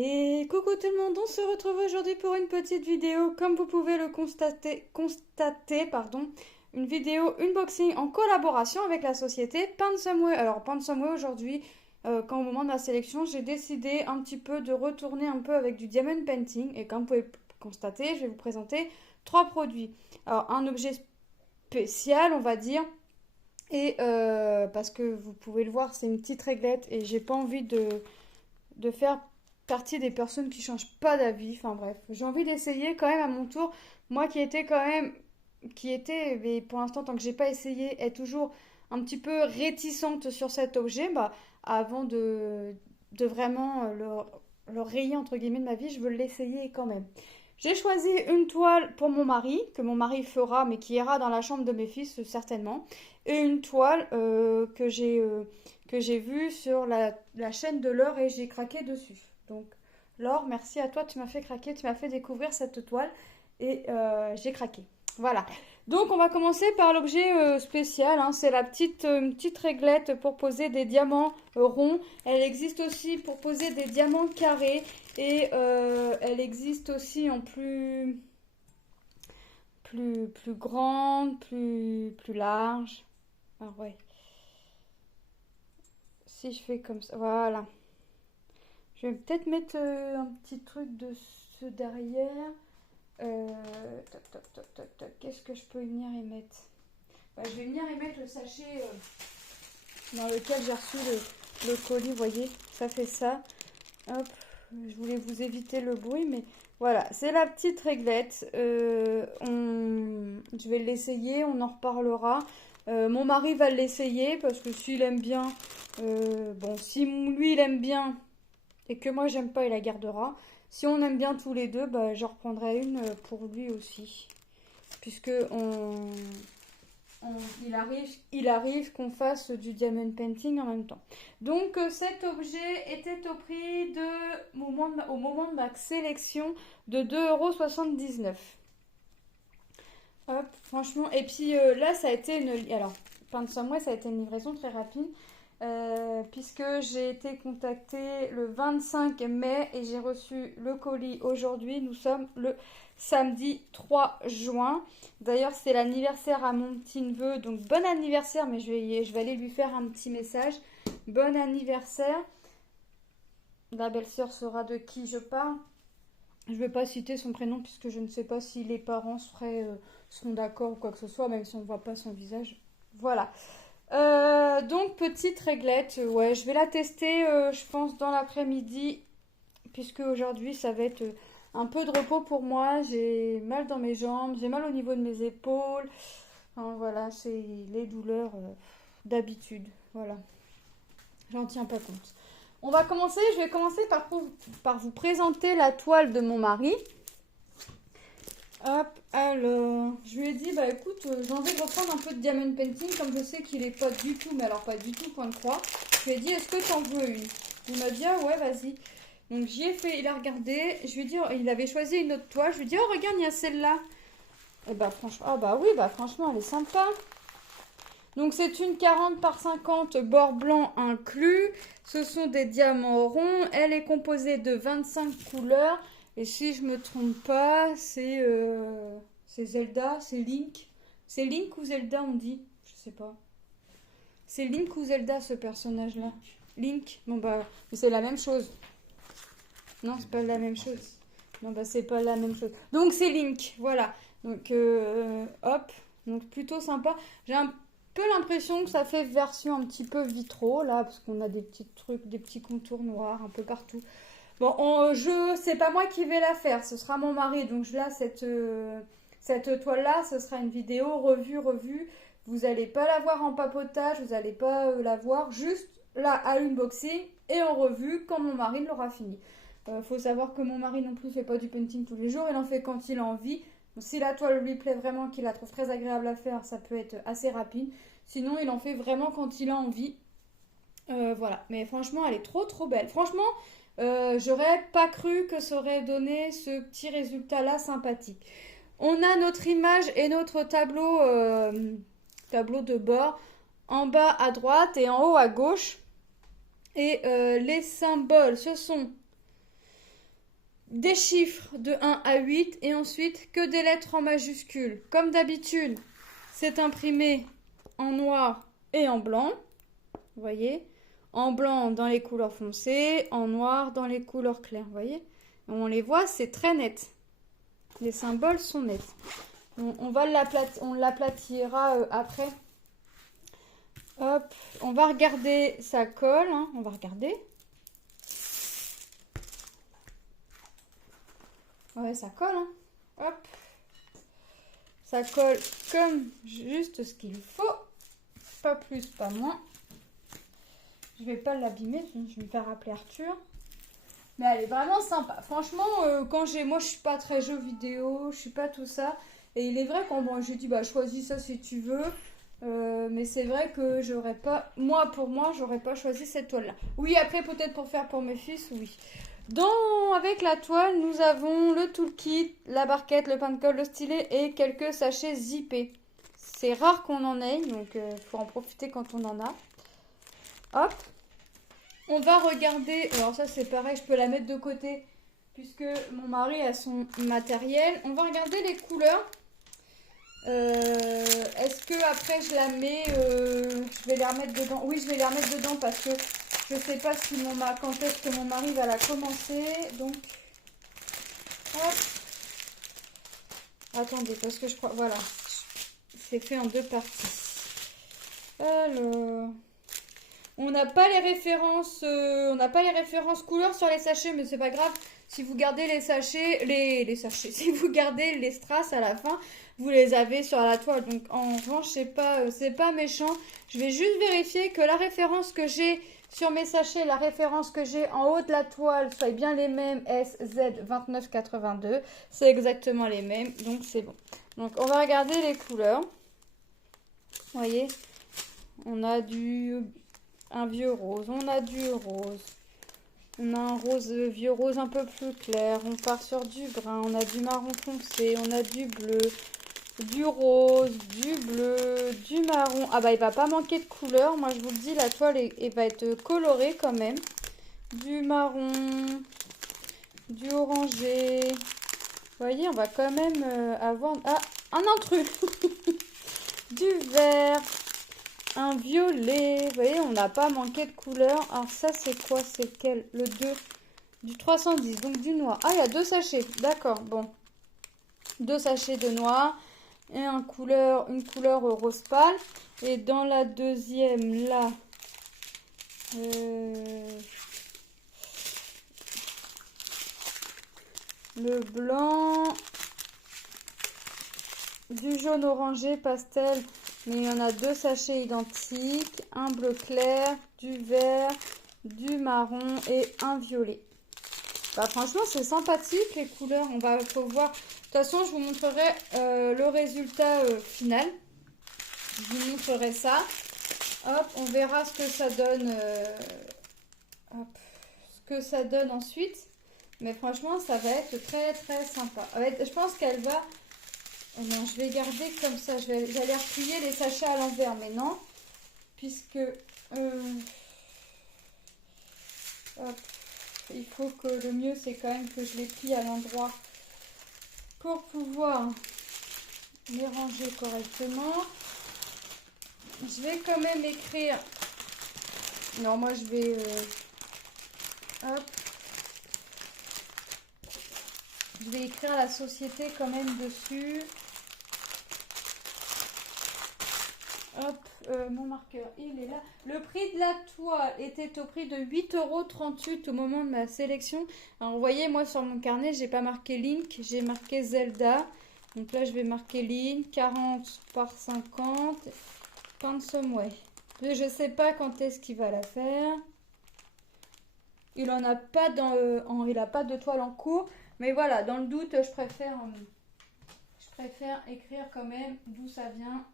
Et coucou tout le monde, on se retrouve aujourd'hui pour une petite vidéo, comme vous pouvez le constater, pardon, une vidéo unboxing en collaboration avec la société Pansomeway. Alors Pansomeway aujourd'hui, quand au moment de ma sélection, j'ai décidé un petit peu de retourner un peu avec du diamond painting. Et comme vous pouvez constater, je vais vous présenter trois produits. Alors un objet spécial, on va dire, et parce que vous pouvez le voir, c'est une petite réglette et j'ai pas envie de faire partie des personnes qui changent pas d'avis. Enfin bref, j'ai envie d'essayer quand même à mon tour. Moi mais pour l'instant, tant que j'ai pas essayé, est toujours un petit peu réticente sur cet objet, bah, avant de vraiment le rayer entre guillemets de ma vie, je veux l'essayer quand même. J'ai choisi une toile pour mon mari, que mon mari fera, mais qui ira dans la chambre de mes fils certainement, et une toile que j'ai vue sur la chaîne de l'or et j'ai craqué dessus. Donc Laure, merci à toi, tu m'as fait craquer, tu m'as fait découvrir cette toile et j'ai craqué. Voilà. Donc on va commencer par l'objet spécial, hein. C'est la petite réglette pour poser des diamants ronds. Elle existe aussi pour poser des diamants carrés et elle existe aussi en plus grande, plus large. Ah ouais. Si je fais comme ça, voilà. Je vais peut-être mettre un petit truc de ce derrière. Toc, toc, toc, toc, toc. Qu'est-ce que je peux venir y mettre? Bah, je vais venir y mettre le sachet dans lequel j'ai reçu le colis. Vous voyez, ça fait ça. Hop, je voulais vous éviter le bruit, mais voilà, c'est la petite réglette. Je vais l'essayer, on en reparlera. Mon mari va l'essayer parce que s'il aime bien, bon, si lui il aime bien et que moi j'aime pas, il la gardera. Si on aime bien tous les deux, bah, j'en reprendrai une pour lui aussi. Puisque il arrive qu'on fasse du diamond painting en même temps. Donc cet objet était au prix au moment de ma sélection de 2,79 €. Hop, franchement. Et puis là, ça a été une... Alors, fin de mois, ça a été une livraison très rapide. Puisque j'ai été contactée le 25 mai et j'ai reçu le colis aujourd'hui. Nous sommes le samedi 3 juin. D'ailleurs, c'est l'anniversaire à mon petit neveu. Donc, bon anniversaire, mais je vais aller lui faire un petit message. Bon anniversaire. La belle-sœur saura de qui je parle. Je ne vais pas citer son prénom puisque je ne sais pas si les parents seront d'accord ou quoi que ce soit, même si on ne voit pas son visage. Voilà. Donc petite réglette, ouais, je vais la tester, je pense dans l'après-midi, puisque aujourd'hui ça va être un peu de repos pour moi. J'ai mal dans mes jambes, j'ai mal au niveau de mes épaules. Enfin, voilà, c'est les douleurs d'habitude. Voilà, j'en tiens pas compte. Je vais commencer par vous présenter la toile de mon mari. Hop, alors, je lui ai dit, bah écoute, j'ai envie de reprendre un peu de diamond painting, comme je sais qu'il est pas du tout, mais alors pas du tout point de croix. Je lui ai dit, est-ce que t'en veux une? Il m'a dit, ah ouais, vas-y. Donc j'y ai fait, il a regardé, je lui ai dit, il avait choisi une autre toile, je lui ai dit, oh regarde, il y a celle-là. Et bah franchement, ah bah oui, bah franchement, elle est sympa. Donc c'est une 40 par 50 bord blanc inclus. Ce sont des diamants ronds. Elle est composée de 25 couleurs. Et si je me trompe pas, c'est Zelda, c'est Link. C'est Link ou Zelda on dit? Je sais pas. C'est Link ou Zelda ce personnage-là? Link. Bon bah c'est la même chose. Non, c'est pas la même chose. Non bah c'est pas la même chose. Donc c'est Link, voilà. Donc hop. Donc plutôt sympa. J'ai un peu l'impression que ça fait version un petit peu vitraux là, parce qu'on a des petits trucs, des petits contours noirs un peu partout. Bon, c'est pas moi qui vais la faire, ce sera mon mari. Donc là, cette toile-là, ce sera une vidéo revue. Vous n'allez pas la voir en papotage, vous n'allez pas la voir juste là à l'unboxing et en revue quand mon mari l'aura fini. Faut savoir que mon mari non plus fait pas du painting tous les jours, il en fait quand il a envie. Donc, si la toile lui plaît vraiment, qu'il la trouve très agréable à faire, ça peut être assez rapide. Sinon, il en fait vraiment quand il a envie. Voilà, mais franchement, elle est trop belle. Franchement, j'aurais pas cru que ça aurait donné ce petit résultat-là sympathique. On a notre image et notre tableau de bord en bas à droite et en haut à gauche. Et les symboles, ce sont des chiffres de 1 à 8 et ensuite que des lettres en majuscules. Comme d'habitude, c'est imprimé en noir et en blanc. Vous voyez? En blanc dans les couleurs foncées, en noir dans les couleurs claires. Vous voyez? On les voit, c'est très net. Les symboles sont nets. On l'aplatira après. Hop, on va regarder, ça colle, hein, on va regarder. Ouais, ça colle, hein. Hop. Ça colle comme juste ce qu'il faut. Pas plus, pas moins. Je vais pas l'abîmer, je vais me faire appeler Arthur. Mais elle est vraiment sympa. Franchement, moi je suis pas très jeux vidéo, je suis pas tout ça. Et il est vrai quand moi je dis bah choisis ça si tu veux. Mais c'est vrai que j'aurais pas, pour moi, j'aurais pas choisi cette toile là. Oui, après peut-être pour faire pour mes fils, oui. Avec la toile, nous avons le toolkit, la barquette, le pain de colle, le stylet et quelques sachets zippés. C'est rare qu'on en ait, donc faut en profiter quand on en a. Hop. On va regarder, alors ça c'est pareil, je peux la mettre de côté puisque mon mari a son matériel. On va regarder les couleurs. Est-ce que après je la mets, je vais les remettre dedans. Oui, je vais les remettre dedans parce que je sais pas si quand est-ce que mon mari va la commencer. Donc, hop. Attendez, parce que je crois, voilà, c'est fait en 2 parties. Alors, on n'a pas les références, couleurs sur les sachets, mais c'est pas grave. Si vous gardez les sachets, si vous gardez les strass à la fin, vous les avez sur la toile. Donc en revanche, c'est pas méchant. Je vais juste vérifier que la référence que j'ai sur mes sachets, la référence que j'ai en haut de la toile, soit bien les mêmes, SZ2982. C'est exactement les mêmes, donc c'est bon. Donc on va regarder les couleurs. Vous voyez, on a un vieux rose, on a du rose. On a un vieux rose un peu plus clair. On part sur du brun. On a du marron foncé. On a du bleu, du rose, du bleu, du marron. Ah bah il va pas manquer de couleurs. Moi je vous le dis, la toile elle va être colorée quand même. Du marron, du orangé. Vous voyez, on va quand même avoir... Ah, un intrus. Du vert. Un violet, vous voyez, on n'a pas manqué de couleur. Alors ça, c'est quoi? C'est quel? Le 2 du 310, donc du noir. Ah, il y a 2 sachets, d'accord, bon. 2 sachets de noir et une couleur rose pâle. Et dans la deuxième, là, le blanc, du jaune orangé pastel. Mais il y en a 2 sachets identiques, un bleu clair, du vert, du marron et un violet. Bah, franchement, c'est sympathique les couleurs. Faut voir. De toute façon, je vous montrerai le résultat final. Je vous montrerai ça. Hop, on verra ce que ça donne. Ce que ça donne ensuite. Mais franchement, ça va être très très sympa. Je pense qu'elle va... Oh non, je vais garder comme ça. J'allais replier les sachets à l'envers, mais non. Puisque... hop, il faut que le mieux, c'est quand même que je les plie à l'endroit pour pouvoir les ranger correctement. Je vais quand même écrire... Non, moi, je vais... hop. Je vais écrire la société quand même dessus. Hop, mon marqueur, il est là. Le prix de la toile était au prix de 8,38 € au moment de ma sélection. Alors, vous voyez, moi, sur mon carnet, j'ai pas marqué Link, j'ai marqué Zelda. Donc là, je vais marquer Link, 40 par 50. Pansomway. Je sais pas quand est-ce qu'il va la faire. Il en a pas il a pas de toile en cours. Mais voilà, dans le doute, je préfère écrire quand même d'où ça vient.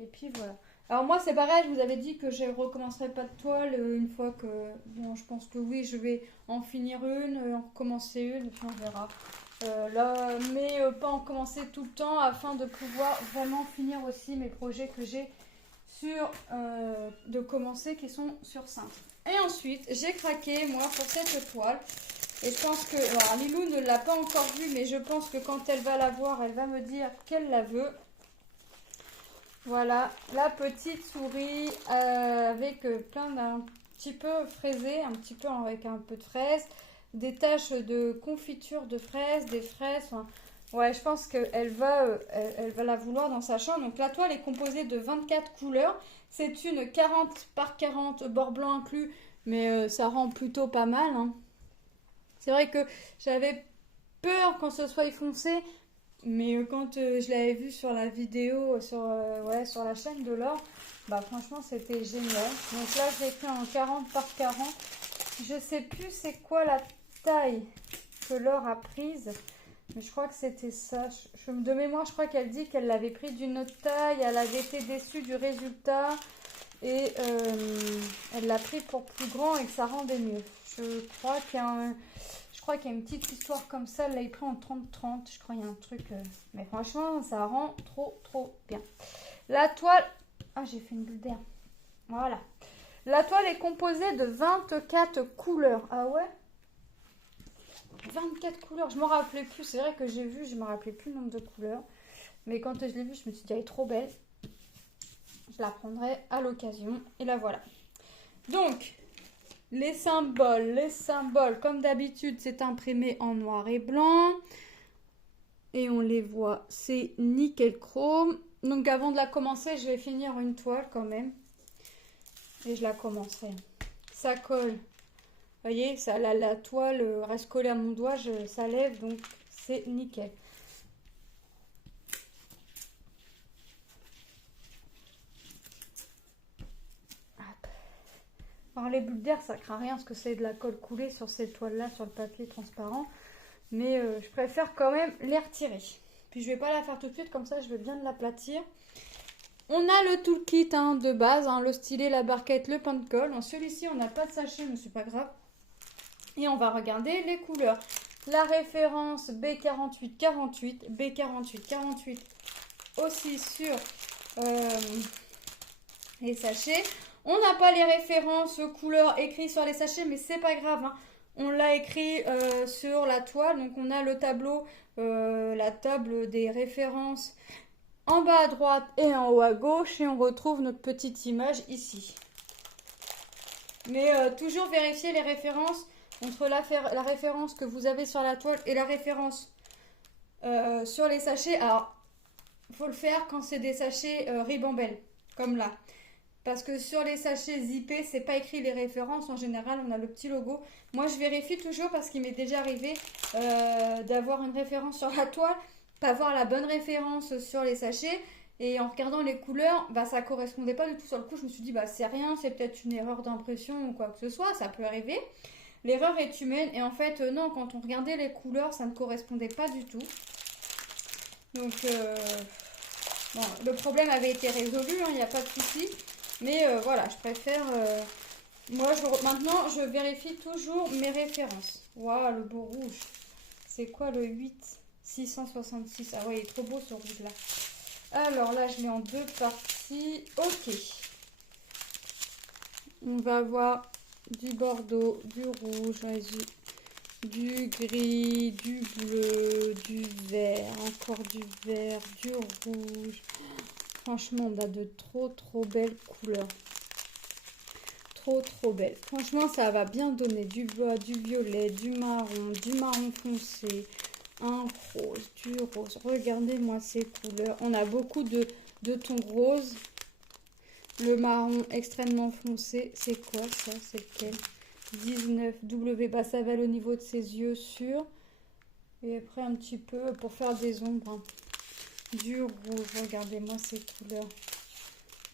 Et puis voilà. Alors moi, c'est pareil, je vous avais dit que je ne recommencerai pas de toile une fois que... Bon, je pense que oui, je vais en finir une, en recommencer une, et puis on verra. Mais pas en commencer tout le temps afin de pouvoir vraiment finir aussi mes projets que j'ai de commencer qui sont sur cintre. Et ensuite, j'ai craqué, moi, pour cette toile. Et je pense que... Alors, Lilou ne l'a pas encore vue, mais je pense que quand elle va la voir, elle va me dire qu'elle la veut. Voilà, la petite souris avec plein d'un petit peu fraisé, un petit peu avec un peu de fraise, des taches de confiture de fraises, des fraises. Enfin, ouais, je pense qu'elle va, elle va la vouloir dans sa chambre. Donc la toile est composée de 24 couleurs. C'est une 40 par 40, bord blanc inclus, mais ça rend plutôt pas mal, hein. C'est vrai que j'avais peur quand ce soit foncé, mais quand je l'avais vu sur la vidéo, ouais, sur la chaîne de Laure, bah franchement c'était génial. Donc là je l'ai fait en 40 par 40. Je sais plus c'est quoi la taille que Laure a prise, mais je crois que c'était ça. De mémoire, je crois qu'elle dit qu'elle l'avait pris d'une autre taille, elle avait été déçue du résultat et elle l'a pris pour plus grand et que ça rendait mieux. Je crois qu'il y a une petite histoire comme ça, elle l'a pris en 30-30, je crois qu'il y a un truc... Mais franchement, ça rend trop bien. La toile... Ah, j'ai fait une bulle d'air. Voilà. La toile est composée de 24 couleurs. Ah ouais, 24 couleurs, je m'en rappelais plus. C'est vrai que j'ai vu, je me rappelais plus le nombre de couleurs. Mais quand je l'ai vue, je me suis dit, elle est trop belle. Je la prendrai à l'occasion. Et la voilà. Donc... les symboles, comme d'habitude, c'est imprimé en noir et blanc. Et on les voit, c'est nickel chrome. Donc avant de la commencer, je vais finir une toile quand même. Et je la commencerai. Ça colle. Vous voyez, ça, la toile reste collée à mon doigt, ça lève, donc c'est nickel. Alors les bulles d'air, ça craint rien parce que c'est de la colle coulée sur ces toiles-là, sur le papier transparent. Mais je préfère quand même les retirer. Puis je vais pas la faire tout de suite, comme ça je vais bien l'aplatir. On a le toolkit hein, de base, hein, le stylet, la barquette, le pain de colle. En celui-ci, on n'a pas de sachet, mais c'est pas grave. Et on va regarder les couleurs. La référence B4848, B4848 aussi sur les sachets. On n'a pas les références couleurs écrites sur les sachets, mais c'est pas grave, hein. On l'a écrit sur la toile, donc on a le tableau, la table des références en bas à droite et en haut à gauche, et on retrouve notre petite image ici. Mais toujours vérifier les références entre la référence que vous avez sur la toile et la référence sur les sachets. Alors, il faut le faire quand c'est des sachets ribambelle, comme là. Parce que sur les sachets zippés, c'est pas écrit les références. En général, on a le petit logo. Moi, je vérifie toujours parce qu'il m'est déjà arrivé d'avoir une référence sur la toile, pas voir la bonne référence sur les sachets. Et en regardant les couleurs, bah, ça correspondait pas du tout sur le coup. Je me suis dit, bah, c'est rien, c'est peut-être une erreur d'impression ou quoi que ce soit. Ça peut arriver. L'erreur est humaine. Et en fait, non, quand on regardait les couleurs, ça ne correspondait pas du tout. Donc, bon, le problème avait été résolu, il n'y a pas de souci. Mais voilà, je préfère... maintenant, je vérifie toujours mes références. Waouh, le beau rouge. C'est quoi le 8 666? Ah ouais, il est trop beau ce rouge-là. Alors là, je mets en deux parties. Ok. On va avoir du bordeaux, du rouge, vas-y, du gris, du bleu, du vert, encore du vert, du rouge. Franchement, on a de trop belles couleurs. Trop belles. Franchement, ça va bien donner du bas, du violet, du marron foncé, un rose, du rose. Regardez-moi ces couleurs. On a beaucoup de tons roses. Le marron extrêmement foncé. C'est quoi ça? C'est lequel? 19W. Bah, ça va au niveau de ses yeux sûrs. Et après, un petit peu pour faire des ombres, hein. Du rouge, regardez-moi ces couleurs.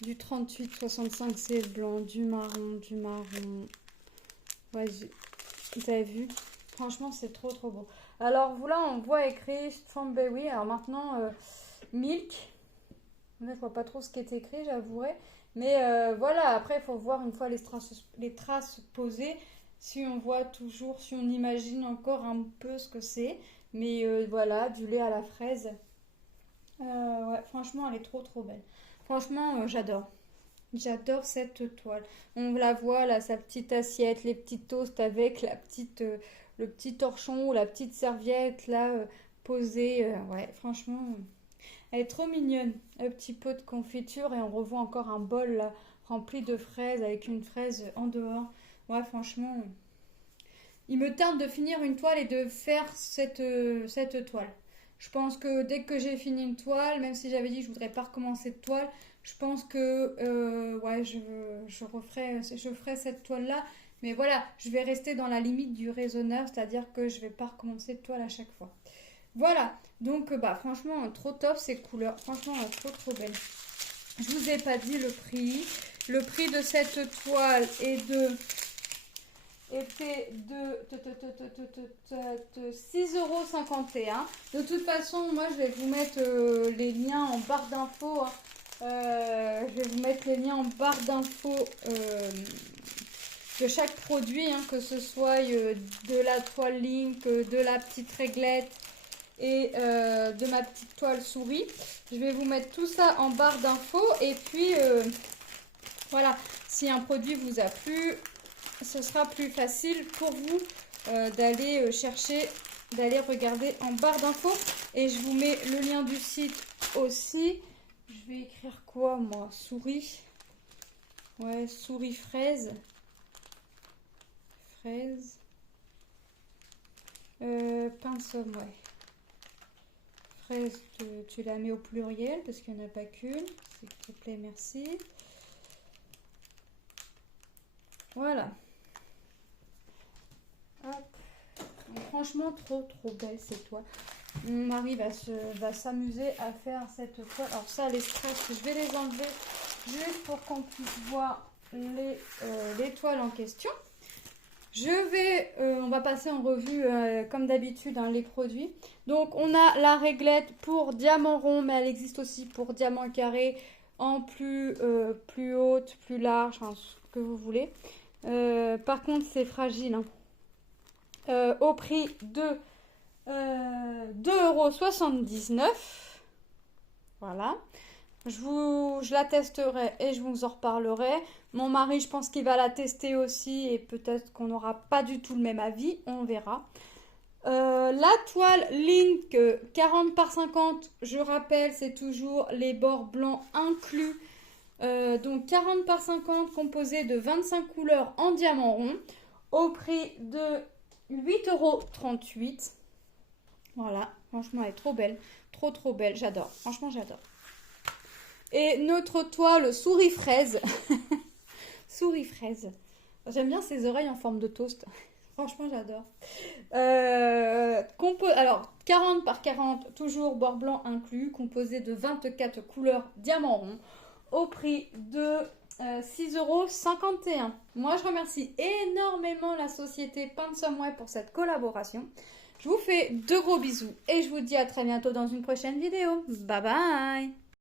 Du 38-65, c'est le blanc. Du marron. Ouais, vous avez vu? Franchement, c'est trop beau. Alors, là, on voit écrit Strawberry. Alors maintenant, Milk. Là, je vois pas trop ce qui est écrit, j'avouerai. Mais voilà, après, il faut voir une fois les traces posées. Si on voit toujours, si on imagine encore un peu ce que c'est. Mais voilà, du lait à la fraise. Ouais, franchement, elle est trop belle. Franchement, j'adore. J'adore cette toile. On la voit là, sa petite assiette, les petits toasts avec la petite le petit torchon ou la petite serviette là posée. Ouais, franchement, elle est trop mignonne. Un petit pot de confiture et on revoit encore un bol là, rempli de fraises avec une fraise en dehors. Ouais, franchement, il me tente de finir une toile et de faire cette toile. Je pense que dès que j'ai fini une toile, même si j'avais dit que je voudrais pas recommencer de toile, je pense que ouais, je ferai cette toile-là. Mais voilà, je vais rester dans la limite du raisonnable, c'est-à-dire que je vais pas recommencer de toile à chaque fois. Voilà, donc bah franchement, trop top ces couleurs. Franchement, trop belle. Je vous ai pas dit le prix. Le prix de cette toile était de 6,51 €. De toute façon, moi, je vais vous mettre les liens en barre d'infos. Hein. Je vais vous mettre les liens en barre d'infos de chaque produit, hein, que ce soit de la toile Link, de la petite réglette et de ma petite toile souris. Je vais vous mettre tout ça en barre d'infos. Et puis, voilà, si un produit vous a plu, ce sera plus facile pour vous d'aller chercher, d'aller regarder en barre d'infos. Et je vous mets le lien du site aussi. Je vais écrire quoi moi? Souris. Ouais, souris fraise. Fraise. Pinceau, ouais. Fraise, tu la mets au pluriel parce qu'il n'y en a pas qu'une. S'il te plaît, merci. Voilà. Hop. Donc, franchement, trop belle cette toile. Mon mari va s'amuser à faire cette toile. Alors ça, les strass, je vais les enlever juste pour qu'on puisse voir les toiles en question. On va passer en revue comme d'habitude hein, les produits. Donc on a la réglette pour diamant rond, mais elle existe aussi pour diamant carré en plus haute, plus large, hein, ce que vous voulez. Par contre c'est fragile. Hein. Au prix de 2,79 €. Voilà. Je la testerai et je vous en reparlerai. Mon mari, je pense qu'il va la tester aussi et peut-être qu'on n'aura pas du tout le même avis. On verra. La toile Link 40 par 50, je rappelle, c'est toujours les bords blancs inclus. Donc 40 par 50 composé de 25 couleurs en diamant rond au prix de 8,38 €. Voilà, franchement, elle est trop belle. Trop belle, j'adore. Franchement, j'adore. Et notre toile souris fraise. Souris fraise. J'aime bien ses oreilles en forme de toast. Franchement, j'adore. Alors, 40 par 40, toujours bord blanc inclus, composé de 24 couleurs diamant rond, au prix de 6,51 €. Moi, je remercie énormément la société Pansomeway pour cette collaboration. Je vous fais de gros bisous et je vous dis à très bientôt dans une prochaine vidéo. Bye bye!